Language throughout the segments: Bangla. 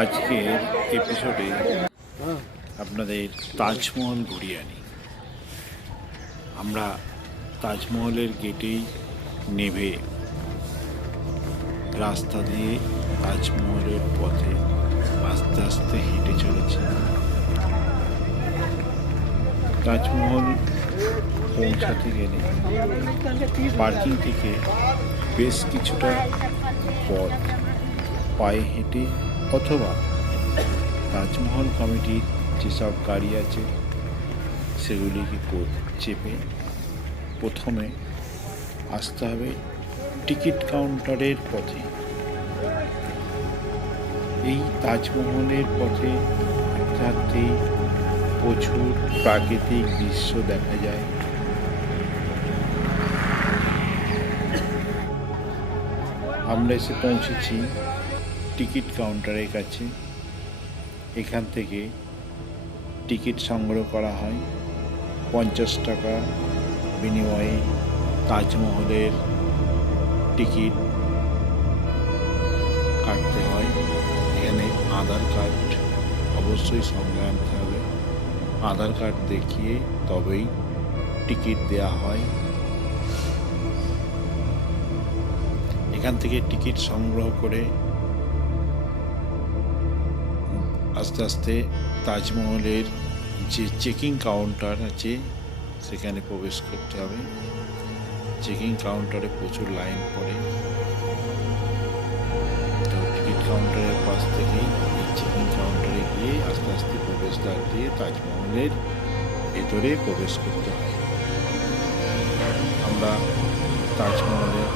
আজকের এপিসোডে আপনাদের তাজমহল ঘুরিয়ে আনি। আমরা তাজমহলের গেটেই নেভে রাস্তা দিয়ে তাজমহলের পথে আস্তে আস্তে হেঁটে চলেছি। তাজমহল পৌঁছাতে গেলে পার্কিং থেকে বেশ কিছুটা পথ পায়ে হেঁটে অথবা তাজমহল কমিটির যেসব গাড়ি আছে, সেগুলিকে চেপে প্রথমে আসতে হবে টিকিট কাউন্টারের পথে। এই তাজমহলের পথে হাঁটতেই প্রচুর প্রাকৃতিক দৃশ্য দেখা যায়। আমরা এসে পৌঁছেছি টিকিট কাউন্টারের কাছে। এখান থেকে টিকিট সংগ্রহ করা হয়। পঞ্চাশ টাকা বিনিময়ে তাজমহলের টিকিট কাটতে হয়। এখানে আধার কার্ড অবশ্যই সঙ্গে আনতে হবে। আধার কার্ড দেখিয়ে তবেই টিকিট দেওয়া হয়। এখান থেকে টিকিট সংগ্রহ করে আস্তে আস্তে তাজমহলের যে চেকিং কাউন্টার আছে, সেখানে প্রবেশ করতে হবে। চেকিং কাউন্টারে প্রচুর লাইন পড়ে। তো টিকিট কাউন্টারের পাশ থেকেই এই চেকিং কাউন্টারে গিয়ে আস্তে আস্তে প্রবেশদ্বার দিয়ে তাজমহলের ভেতরে প্রবেশ করতে হয়। আমরা তাজমহলের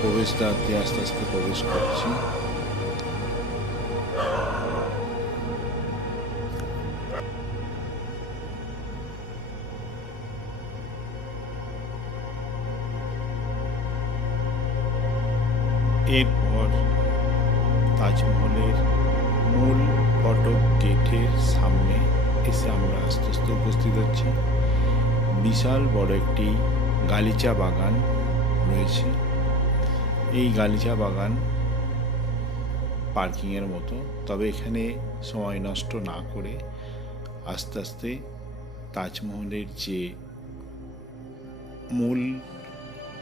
প্রবেশদ্বার দিয়ে আস্তে আস্তে প্রবেশ করছি। হচ্ছি বিশাল বড় একটি গালিচা বাগান রয়েছে। এই গালিচা বাগান পার্কিংয়ের মতো, তবে এখানে সময় নষ্ট না করে আস্তে আস্তে তাজমহলের যে মূল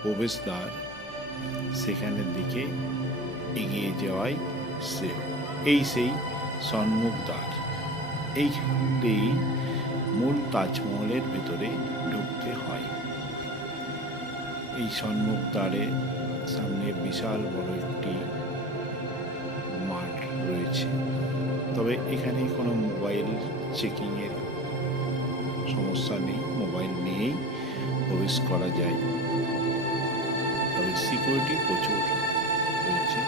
প্রবেশদ্বার, সেখানের দিকে এগিয়ে যাওয়াই সে এই সেই সম্মুখ দ্বার। এইখানতেই মূল তাজমহলের ভেতরে ঢুকতে হয়। এই সম্মুখ দ্বারে সামনে বিশাল বড় একটি মাঠ রয়েছে। তবে এখানে কোনো মোবাইল চেকিংয়ের সমস্যা নেই, মোবাইল নিয়েই প্রবেশ করা যায়। তবে সিকিউরিটি প্রচুর রয়েছে।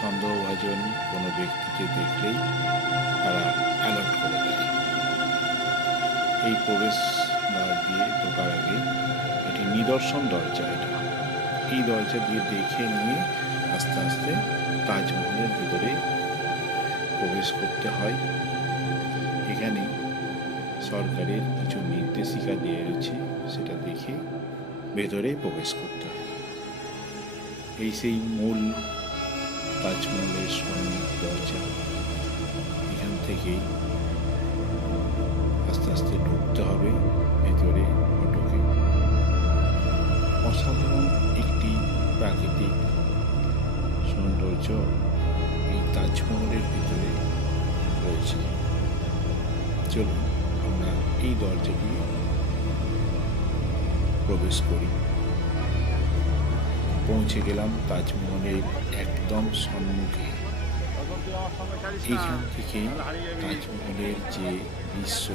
সন্দেহভাজন কোনো ব্যক্তিকে দেখলেই তারা অ্যালার্ট করে দেয়। এই প্রবেশ দ্বার দিয়ে ঢোকার আগে এটি নিদর্শন দরজা এটা। এই দরজা দিয়ে দেখে নিয়ে আস্তে আস্তে তাজমহলের ভিতরে প্রবেশ করতে হয়। এখানে সরকারের কিছু নির্দেশিকা দিয়ে রয়েছে, সেটা দেখে ভেতরে প্রবেশ করতে হয়। এই সেই মূল তাজমহলের স্বর্ণিক দরজা। এখান থেকেই আস্তে আস্তে ঢুকতে হবে ভেতরে ফটকে অসাধারণ একটি প্রাকৃতিক সৌন্দর্য এই তাজমহলের ভিতরে রয়েছে। চলুন আমরা এই দরজা দিয়ে প্রবেশ করি। পৌঁছে গেলাম তাজমহলের একদম সম্মুখে। এইখান থেকে তাজমহলের যে দৃশ্য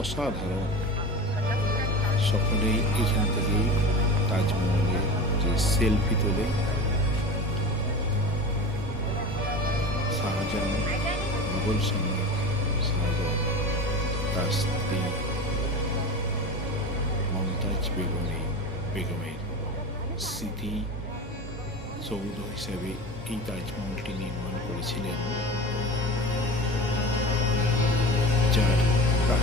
অসাধারণ। সকলেই এখান থেকেই তাজমহলের যে সেলফি তোলে। শাহজাহান মুঘল সম্রাট শাহজাহান, তার স্ত্রী মমতাজ বেগমে, বেগমের স্মৃতি সৌধ হিসেবে এই তাজমহলটি নির্মাণ করেছিলেন। যার আস্তে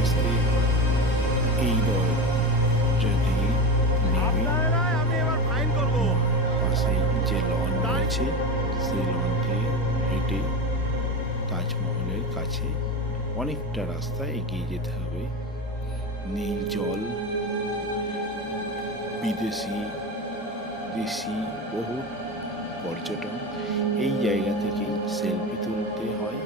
আস্তে এই দল যদি পাশেই যে লন রয়েছে সেই লনটি হেঁটে তাজমহলের কাছে অনেকটা রাস্তা এগিয়ে যেতে হবে নীল জল বিদেশি দেশি বহু পর্যটন এই জায়গা থেকে সেলফি তুলতে হয়।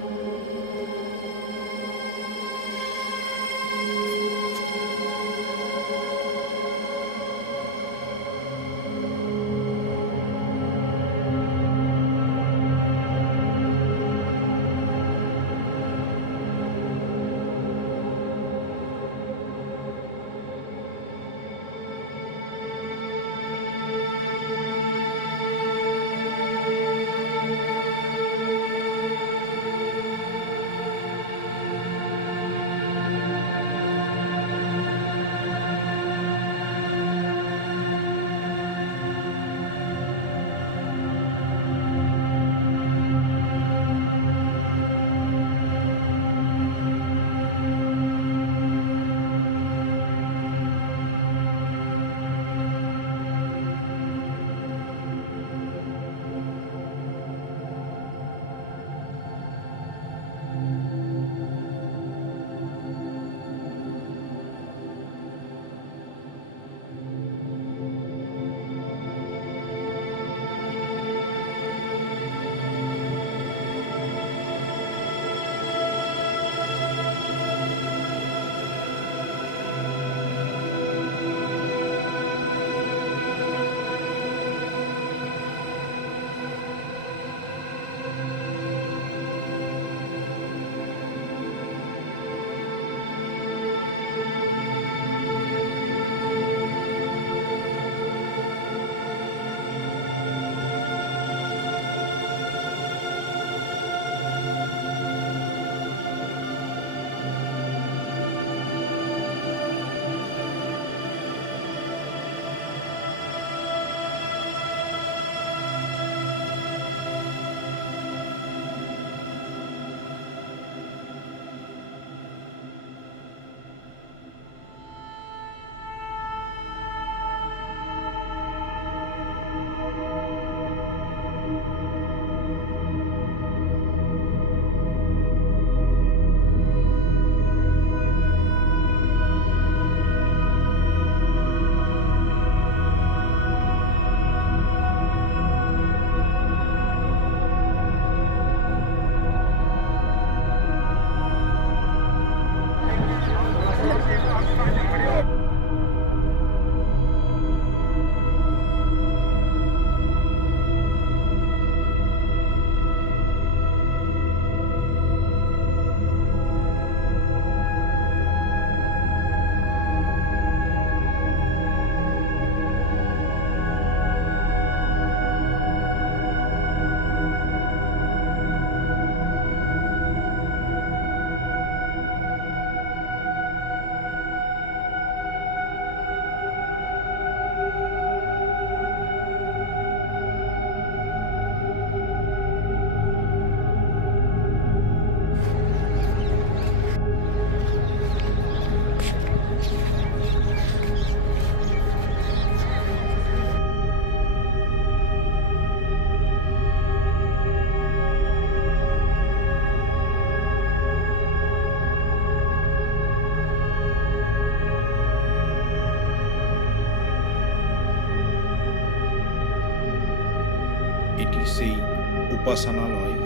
উপাসনালয়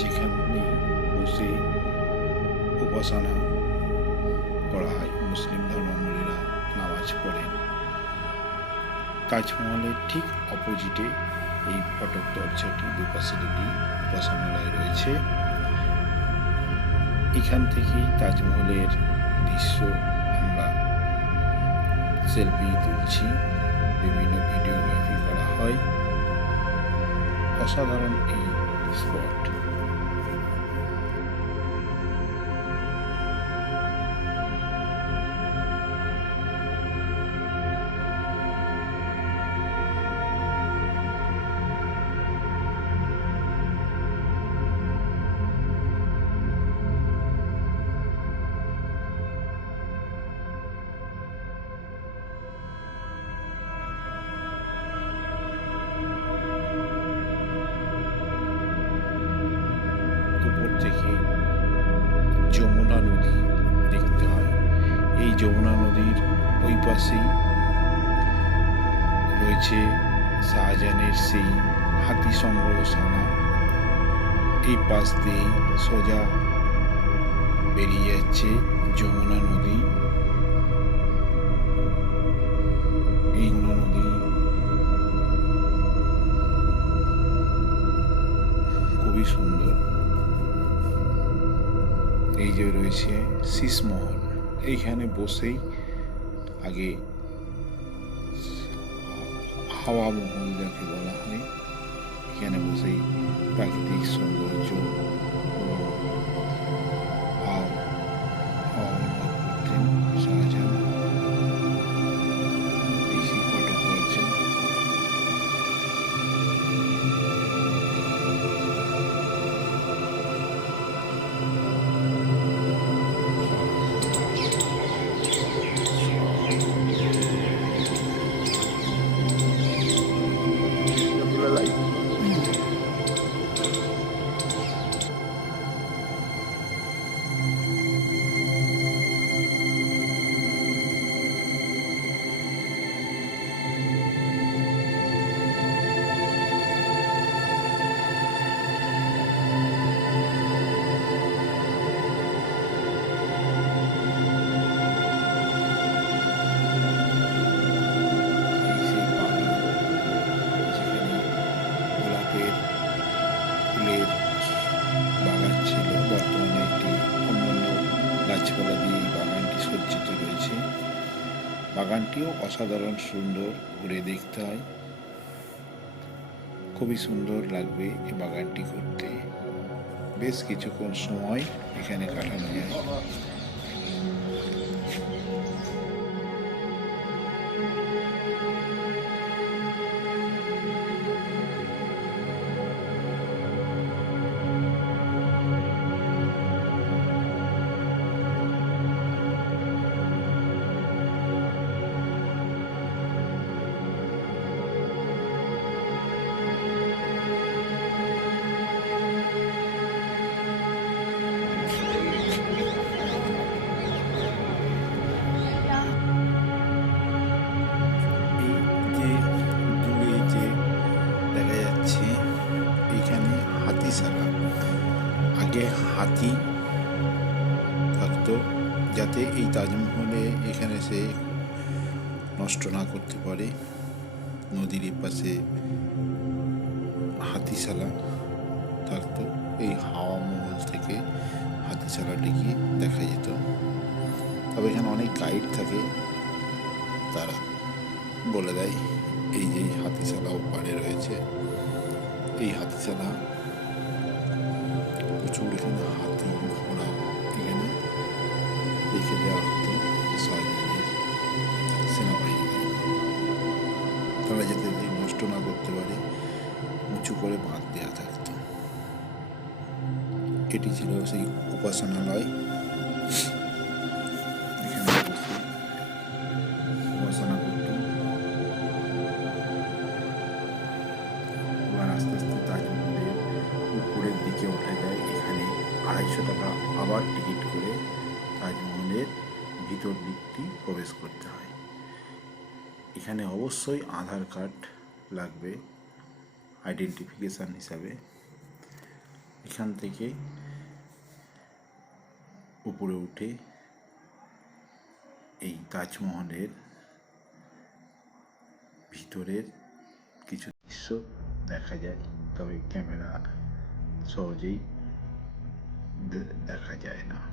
যেখানে বসে উপাসনা করা হয়। মুসলিম ধর্মাবলীরা নামাজ পড়েন। তাজমহলের ঠিক অপোজিটে এই ফটক দরজাটি দুপাশে দুটি উপাসনালয় রয়েছে। এখান থেকেই তাজমহলের দৃশ্য আমরা সেলফি তুলছি। বিভিন্ন ভিডিওগ্রাফি করা হয়। অসাধারণ এই স্পট সংগ্রহশালা এই পাশ দিয়ে সোজা বেরিয়ে যাচ্ছে যমুনা নদী নদী খুবই সুন্দর এই যে রয়েছে শীষমহল এইখানে বসেই আগে হাওয়া মহল যাকে বলা হয় এখানে বসেই প্রাকৃতিক সৌন্দর্য ও বাগানটিও অসাধারণ সুন্দর ঘুরে দেখতে হয়। খুবই সুন্দর লাগবে এই বাগানটি করতে। বেশ কিছুক্ষণ সময় এখানে কাটানো যায়। হাতি থাকতো যাতে এই তাজমহলে এখানে সে নষ্ট না করতে পারে। নদীর পাশে হাতিশালা থাকতো। এই হাওয়া মহল থেকে হাতিশালাটিকে দেখা যেত। তবে এখানে অনেক গাইড থাকে। তারা বলে দেয়, এই যে হাতিশালা ওপারে রয়েছে। এই হাতিশালা প্রচুর এখানে করে বাঁধ দেওয়া থাকতো। এটি ছিল সেই উপাসনালয়। উপাসনা আস্তে আস্তে উপরের দিকে যায়। এখানে আড়াইশো টাকা আবার টিকিট করে তাজমহলের ভিতর দিকটি প্রবেশ করতে হয়। এখানে অবশ্যই আধার কার্ড লাগবে। আইডেন্টিফিকেশান হিসাবে এখান থেকে উপরে উঠে এই তাজমহলের ভিতরের কিছু দৃশ্য দেখা যায়। তবে ক্যামেরা সহজেই দেখা যায় না।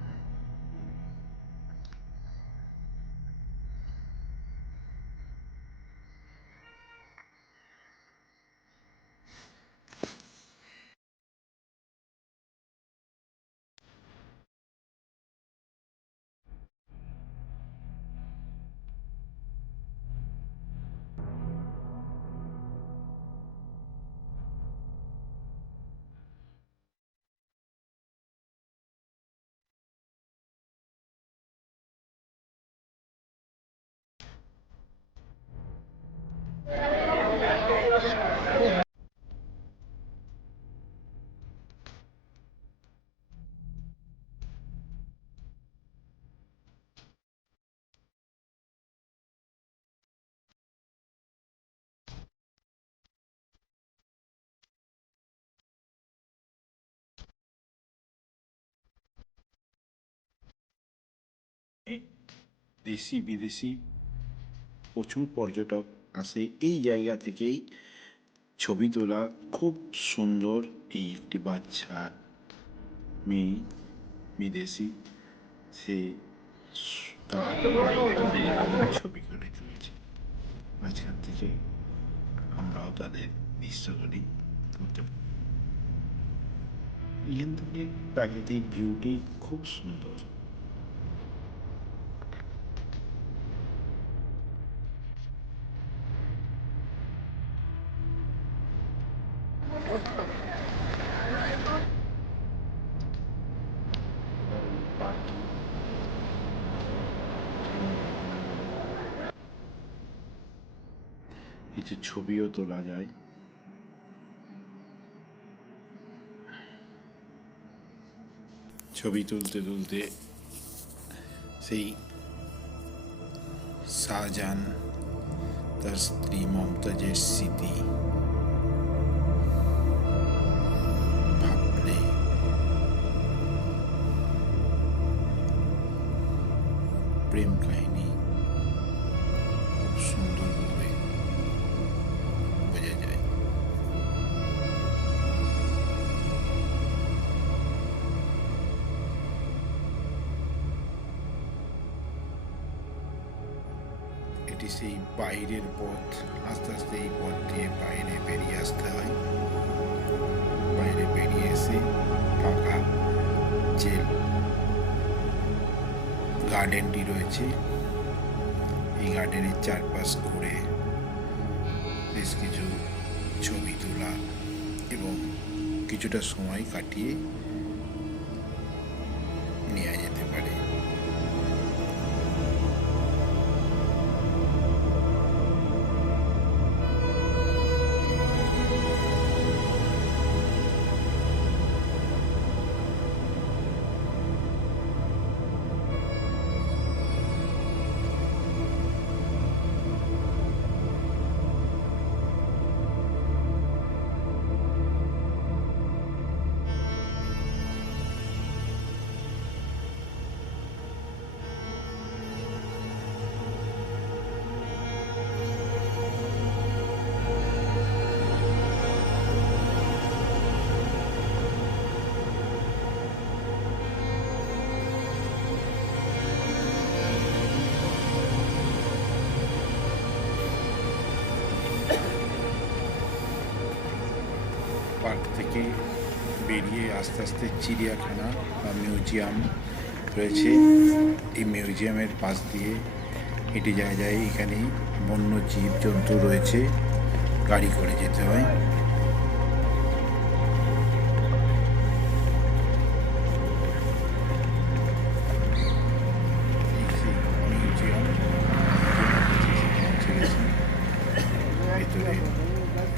দেশি, বিদেশি প্রচুর পর্যটক আসে এই জায়গা থেকেই ছবি তোলা খুব সুন্দর এই একটি বাচ্চা মেয়ে, বিদেশি। সে ছবি করে তুলেছে। মাঝখান থেকে আমরাও তাদের দৃশ্যগুলি তুলতে পারি। এখান থেকে প্রাকৃতিক ভিউটি খুব সুন্দর কিছু ছবিও তোলা যায়। ছবি তুলতে তুলতে সেই শাহজাহান তার স্ত্রী মমতাজের স্মৃতি প্রেম বাইরের পথ আস্তে আস্তে এই পথ দিয়ে বাইরে বেরিয়ে আসতে হয় বাইরে বেরিয়ে এসে ফাঁকা যে গার্ডেনটি রয়েছে এই গার্ডেনের চারপাশ ঘুরে বেশ কিছু ছবি তোলা এবং কিছুটা সময় কাটিয়ে পার্ক থেকে বেরিয়ে আস্তে আস্তে চিড়িয়াখানা বা মিউজিয়াম রয়েছে। এই মিউজিয়ামের পাশ দিয়ে হেঁটে যাওয়া যায়। এখানে বন্য জীব জন্তু রয়েছে। গাড়ি করে যেতে হয়।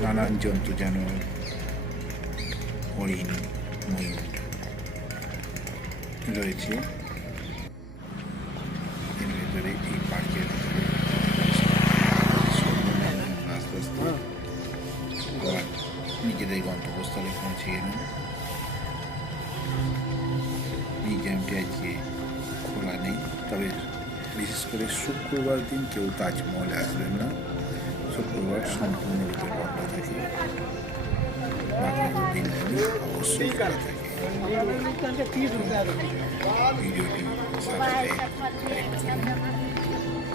নানান জন্তু জানোয়ার রয়েছে। এই পার্কের আস্তে আস্তে আবার নিজেদের গন্তব্যস্থলে পৌঁছে গেলাম। মিউজিয়ামটি আজকে খোলা নেই, তবে বিশেষ করে শুক্রবার দিন কেউ তাজমহলে আসবেন না। শুক্রবার সম্পূর্ণরূপে বন্ধ থাকে। অবশ্যই খোলা থাকে। తీసు